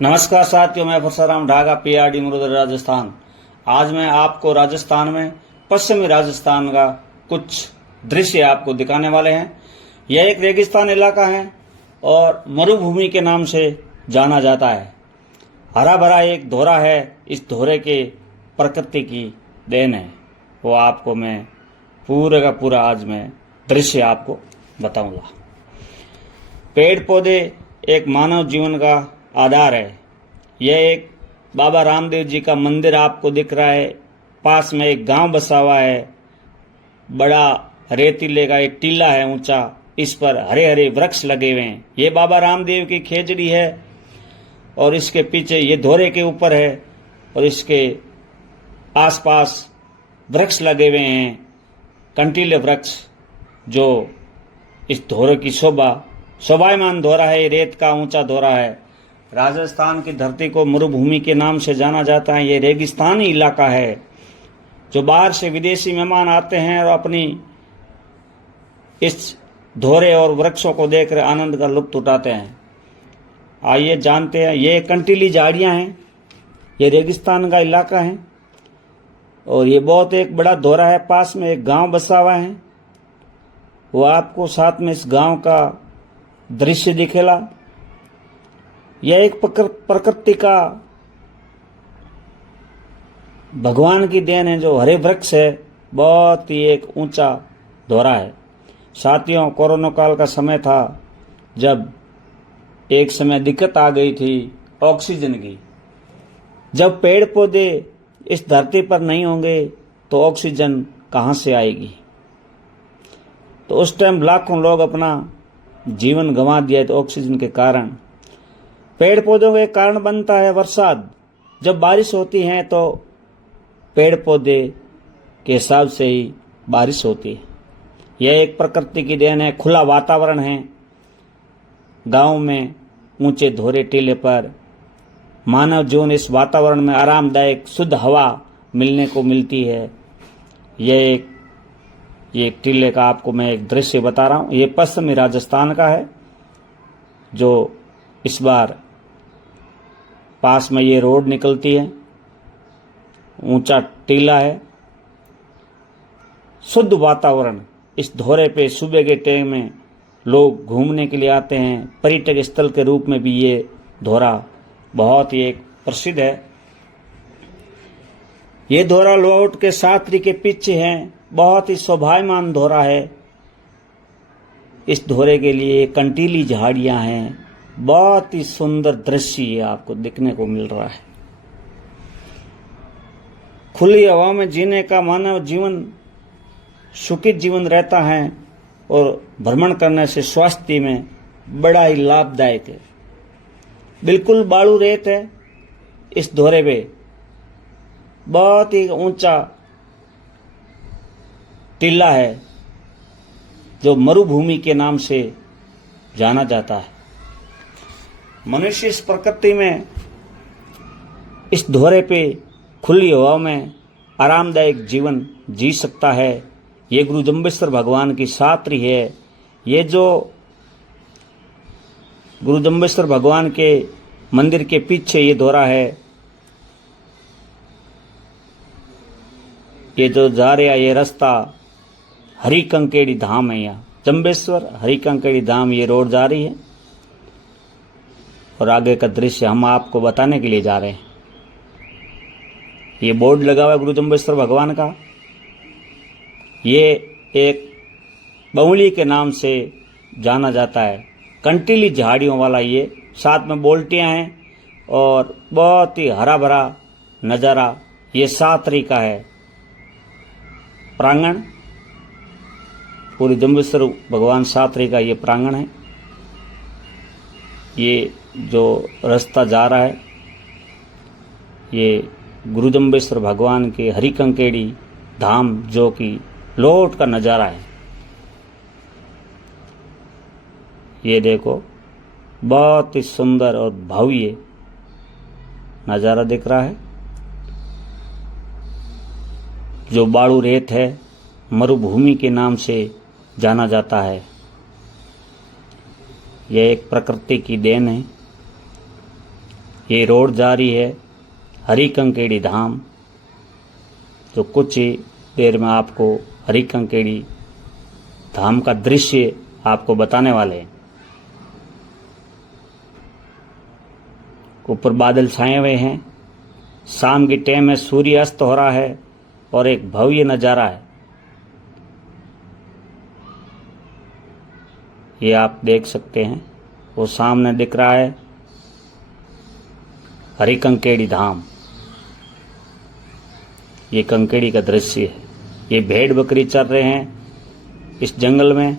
नमस्कार साथियों, मैं परसराम ढागा पीआरडी मुरुदर राजस्थान। आज मैं आपको राजस्थान में पश्चिमी राजस्थान का कुछ दृश्य आपको दिखाने वाले हैं। यह एक रेगिस्तान इलाका है और मरुभूमि के नाम से जाना जाता है। हरा भरा एक धोरा है। इस धोरे के प्रकृति की देन है। वो आपको मैं पूरे का पूरा आज मैं दृश्य आपको बताऊंगा। पेड़ पौधे एक मानव जीवन का आधार है। यह एक बाबा रामदेव जी का मंदिर आपको दिख रहा है। पास में एक गांव बसा हुआ है। बड़ा रेतीले का एक टीला है ऊंचा। इस पर हरे हरे वृक्ष लगे हुए हैं। ये बाबा रामदेव की खेजड़ी है और इसके पीछे ये धोरे के ऊपर है और इसके आसपास वृक्ष लगे हुए हैं, कंटीले वृक्ष, जो इस धोरे की शोभायमान धोरा है। ये रेत का ऊंचा धोरा है। राजस्थान की धरती को मरुभूमि के नाम से जाना जाता है। ये रेगिस्तानी इलाका है। जो बाहर से विदेशी मेहमान आते हैं और अपनी इस धोरे और वृक्षों को देखकर आनंद का लुत्फ उठाते हैं। आइए जानते हैं। ये कंटीली झाड़ियां हैं। ये रेगिस्तान का इलाका है और ये बहुत एक बड़ा धोरा है। पास में एक गांव बसा हुआ है। वो आपको साथ में इस गांव का दृश्य दिखेला। यह एक प्रकृति का भगवान की देन है। जो हरे वृक्ष है, बहुत ही एक ऊंचा धोरा है। साथियों, कोरोना काल का समय था जब एक समय दिक्कत आ गई थी ऑक्सीजन की। जब पेड़ पौधे इस धरती पर नहीं होंगे तो ऑक्सीजन कहां से आएगी। तो उस टाइम लाखों लोग अपना जीवन गंवा दिया तो ऑक्सीजन के कारण। पेड़ पौधों के कारण बनता है बरसात। जब बारिश होती है तो पेड़ पौधे के हिसाब से ही बारिश होती है। यह एक प्रकृति की देन है। खुला वातावरण है। गांव में ऊंचे धोरे टीले पर मानव जीवन इस वातावरण में आरामदायक शुद्ध हवा मिलने को मिलती है। ये एक टीले का आपको मैं एक दृश्य बता रहा हूं। ये पश्चिमी राजस्थान का है। जो इस बार पास में ये रोड निकलती है। ऊंचा टीला है। शुद्ध वातावरण। इस धोरे पे सुबह के टाइम में लोग घूमने के लिए आते हैं। पर्यटक स्थल के रूप में भी ये धोरा बहुत ही एक प्रसिद्ध है। ये धोरा लोट के सात्री के पीछे है। बहुत ही शोभायमान धोरा है। इस धोरे के लिए कंटीली झाड़ियां हैं। बहुत ही सुंदर दृश्य ये आपको दिखने को मिल रहा है। खुली हवा में जीने का मानव जीवन सुखी जीवन रहता है और भ्रमण करने से स्वास्थ्य में बड़ा ही लाभदायक है। बिल्कुल बालू रेत है इस धोरे पे। बहुत ही ऊंचा टीला है जो मरुभूमि के नाम से जाना जाता है। मनुष्य इस प्रकृति में इस धोरे पे खुली हवा में आरामदायक जीवन जी सकता है। ये गुरु जम्बेश्वर भगवान की सात्री है। ये जो गुरु जम्बेश्वर भगवान के मंदिर के पीछे ये धोरा है। ये जो जा रहा ये रास्ता हरिकंकेड़ी धाम है। यहाँ जम्बेश्वर हरिकंकेड़ी धाम ये रोड जा रही है और आगे का दृश्य हम आपको बताने के लिए जा रहे हैं। ये बोर्ड लगा हुआ है गुरु जम्बेश्वर भगवान का। ये एक बहुली के नाम से जाना जाता है। कंटीली झाड़ियों वाला ये, साथ में बोल्टियां हैं और बहुत ही हरा भरा नज़ारा। ये सातरी का है प्रांगण। पूरी जम्बेश्वर भगवान सातरी का ये प्रांगण है। ये जो रास्ता जा रहा है ये गुरु जम्बेश्वर भगवान के हरिकंकेड़ी धाम, जो कि लोट का नज़ारा है। ये देखो, बहुत ही सुंदर और भव्य नज़ारा दिख रहा है। जो बालू रेत है, मरुभूमि के नाम से जाना जाता है। यह एक प्रकृति की देन है। ये रोड जा रही है हरी कंकेड़ी धाम, जो कुछ ही देर में आपको हरी कंकेड़ी धाम का दृश्य आपको बताने वाले हैं। ऊपर बादल छाए हुए हैं, शाम की टाइम में सूर्य अस्त हो रहा है और एक भव्य नज़ारा है। ये आप देख सकते हैं, वो सामने दिख रहा है हरी कंकेड़ी धाम। ये कंकेड़ी का दृश्य है। ये भेड़ बकरी चर रहे हैं इस जंगल में,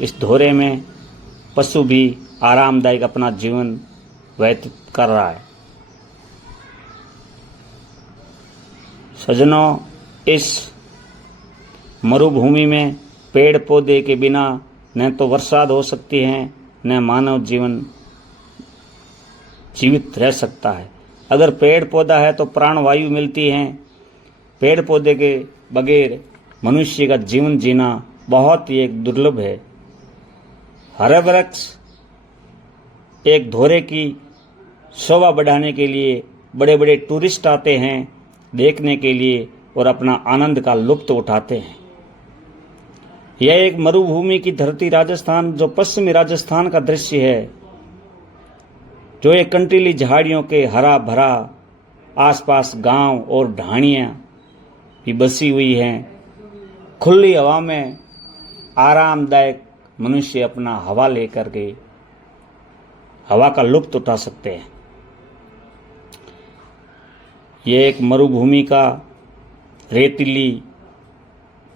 इस धोरे में। पशु भी आरामदायक अपना जीवन व्यतीत कर रहा है। सज्जनों, इस मरुभूमि में पेड़ पौधे के बिना न तो बरसात हो सकती है, न मानव जीवन जीवित रह सकता है। अगर पेड़ पौधा है तो प्राणवायु मिलती है। पेड़ पौधे के बगैर मनुष्य का जीवन जीना बहुत ही एक दुर्लभ है। हरे वृक्ष एक धोरे की शोभा बढ़ाने के लिए बड़े बड़े टूरिस्ट आते हैं देखने के लिए और अपना आनंद का लुत्फ उठाते हैं। यह एक मरुभूमि की धरती राजस्थान, जो पश्चिमी राजस्थान का दृश्य है, जो एक कंटीली झाड़ियों के हरा भरा आसपास गांव और ढाणियां भी बसी हुई हैं। खुली हवा में आरामदायक मनुष्य अपना हवा लेकर के हवा का लुत्फ उठा सकते हैं। ये एक मरुभूमि का रेतीली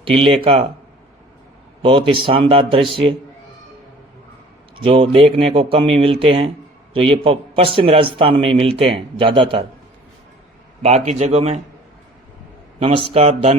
टीले का बहुत ही शानदार दृश्य, जो देखने को कम ही मिलते हैं, जो ये पश्चिमी राजस्थान में ही मिलते हैं ज़्यादातर, बाकी जगहों में। नमस्कार, धन्यवाद।